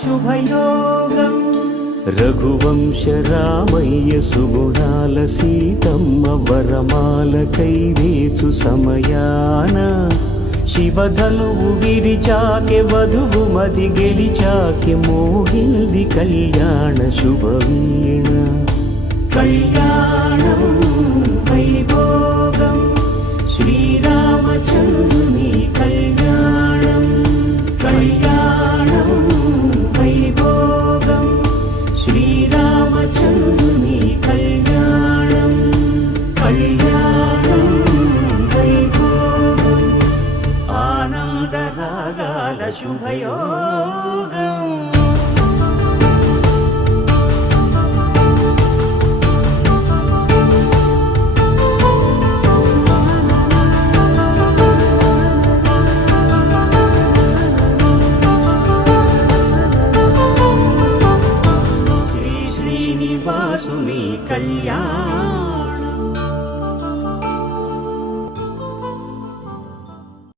శుభయోగం రఘువంశ రామయ్య సుగుణాల సీతమ్మ వరమాల కైవేచు సమయాన శివధనువు విరిచాకె వధువు మది గెలిచాకె మోగింది కళ్యాణ శుభవీణ కళ్యాణం వైభోగం శ్రీరామచంద్రుని కళ్యాణం కళ్యాణం వైభోగం శ్రీరామచంద్రుని కళ్యాణం కళ్యాణం వైభోగం ఆనందరాగాల శుభయోగం శ్రీనివాసుని కళ్యాణం